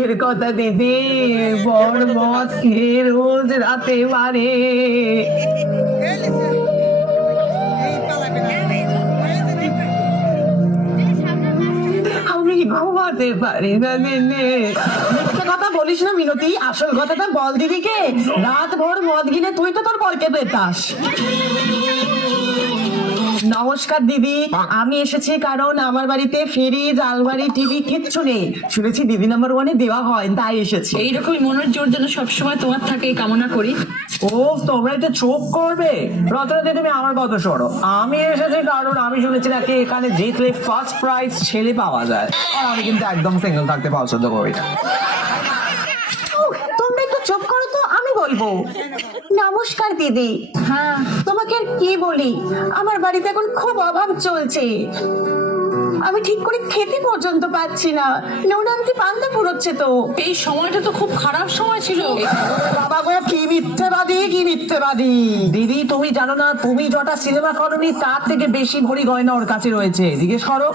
মুখের কথা দিদি, বড় মদ খেয়ে রোজ রাতে মারে। আমি ঘুমাতে পারি না দিদি। মিথ্যে কথা বলিস না মিনতি, আসল কথাটা বল দিদিকে। রাত ভোর মদ গিলে তুই তো তোর বরকে পেতাস। নমস্কার দিদি, আমি এসেছি কারণ আমার বাড়িতে ফ্রিজ, আলমারি, টিভি কিচ্ছু নেই। শুনেছি দিদি নাম্বার 1-এ দেওয়া হয়, তাই এসেছি। এইরকমই মনের জোর যেন সবসময় তোমার থাকে এই কামনা করি। ও তোমরা এটা চোখ করবে। রত্নাদি তুমি আমার কথা শোনো, আমি এসেছি কারণ আমি শুনেছি নাকি এখানে জিতলে ফার্স্ট প্রাইজ ছেলে পাওয়া যায়, আর আমি কিন্তু একদম সিঙ্গেল থাকতে পছন্দ করি না। তোমরা একটু চুপ করো তো, আমি বলবো। নমস্কার দিদি। হ্যাঁ, তোমাকে আর কি বলি, আমার বাড়িতে এখন খুব অভাব চলছে। আমি ঠিক করে খেতে পর্যন্ত পাচ্ছি না, নোনান্তি পান্তা পুরোচ্ছে তো। এই সময়টা তো খুব খারাপ সময় ছিল। বাবা গো, কি মিথ্যেবাদী, কি মিথ্যেবাদী। দিদি তুমি জানো না, তুমি যটা সিনেমা করনি তার থেকে বেশি ভরি গয়না ওর কাছে রয়েছে, জিজ্ঞেস করো।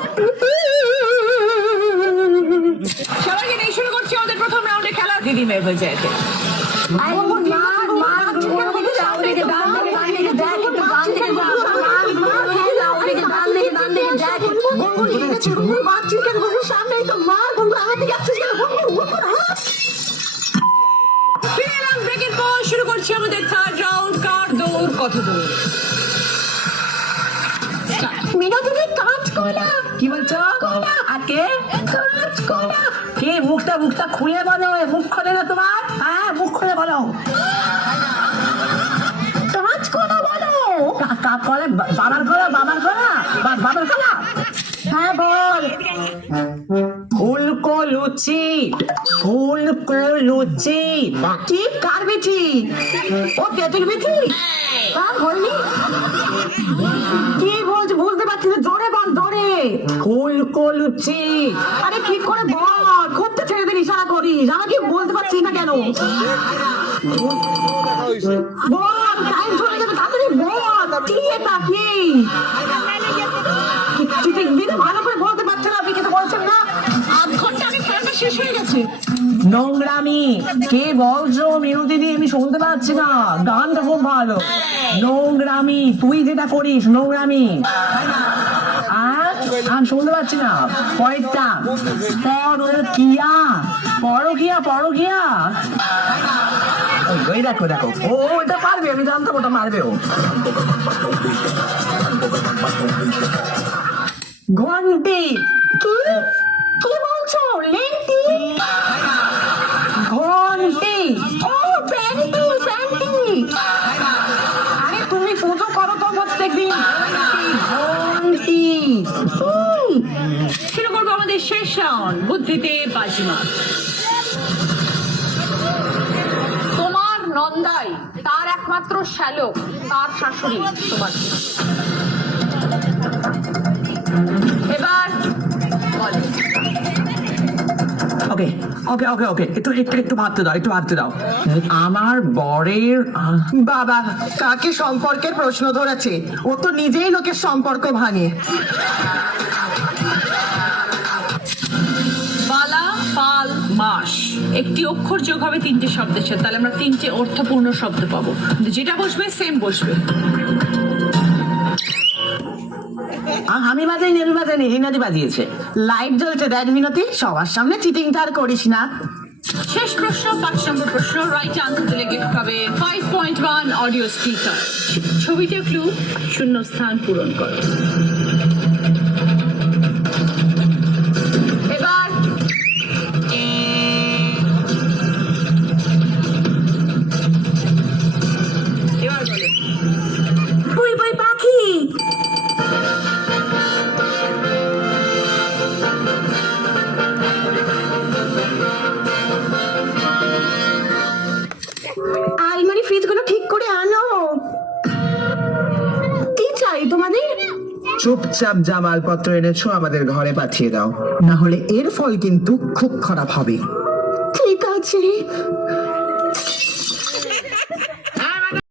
সবাইকে নিয়ে শুরু করছি আমাদের প্রথম রাউন্ডে খেলা। দিদি মেয়ে বলছে শুরু করছি আমাদের থার্ড রাউন্ড, কার দৌড় কত দূর। কি বলছো? আকে কি মুখটা মুখটা খুলে বলো, মুখ খোলে না তোমার? হ্যাঁ, মুখ খুলে বলো। বাবার গলা, বাবার গলা, বাবার গলা। হ্যাঁ বল। ফুলকো লুচি, ফুলকো লুচি। কি কার বেটি? ও পেটের বেটি? কার হয়নি? কি বলছি বুঝতে পারছি না, জোরে বল, জোরে। ফুলকো লুচি। আরে ঠিক করে বল, খুঁজতে ছেড়ে দিন, ইশারা করিস, আমাকে বলতে পারছিস না কেন? বল, টাইম চলে যাবে, তাড়াতাড়ি বল। কি এটা কি? দিদি ভালো করে বলতে পারছে না, আপনি কিছু বলছেন না। আধ ঘন্টা আগে খেলাটা শেষ হয়ে গেছে। নোংরামি কে বলছো মিনতিদি, আমি শুনতে পাচ্ছি না। গানটা খুব ভালো। নোংরামি তুই যেটা করিস, নোংরামি। আমি শুনতে পাচ্ছি না। পরেরটা পরকিয়া, পরকিয়া, পরকিয়া। ওই দেখো দেখো, ও এটা পারবে, আমি জানতাম ওটা মারবে ও। ঘন্টি। কি কি বলছো? লেন্টি, ঘন্টি। ও প্যান্টি, প্যান্টি। আরে তুমি পুজো করো তো প্রত্যেকদিন। ঘন্টি। শুরু করবো আমাদের শেষ রাউন্ড, বুদ্ধিতে বাজিমাত। তোমার নন্দাই, তার একমাত্র শ্যালক, তার শাশুড়ি তোমার। এবার বলো। ওকে ওকে ওকে ওকে, একটু একটু একটু ভাবতে দাও, একটু ভাবতে দাও। আমার বরের বাবা কাকে সম্পর্কের প্রশ্ন ধরেছে? ও তো নিজেই লোকের সম্পর্ক ভাঙে। বালা, পাল, মাস, একটি অক্ষর যোগ হবে তিনটে শব্দের সাথে, তাহলে আমরা তিনটে অর্থপূর্ণ শব্দ পাবো। যেটা বসবে সেম বসবে। আমি বাজাইনি, আমি বাজাইনি, রিনাদি বাজিয়েছে। লাইট জ্বলছে দেখ মিনতি, সবার সামনে চিটিংটা আর করিস না। শেষ প্রশ্ন, 5 নম্বর প্রশ্ন। রাইট আনসার দিলে গিফট পাবে 5.1 অডিও স্পিকার। ছবিতে ক্লু, শূন্য স্থান পূরণ করো। এবার বলো। বই বই পাখি। আলমারি ফ্রিজ গুলো ঠিক করে আনো। কি চাই তোমাদের? চুপচাপ যা মালপত্র এনেছো আমাদের ঘরে পাঠিয়ে দাও, না হলে এর ফল কিন্তু খুব খারাপ হবে। ঠিক আছে।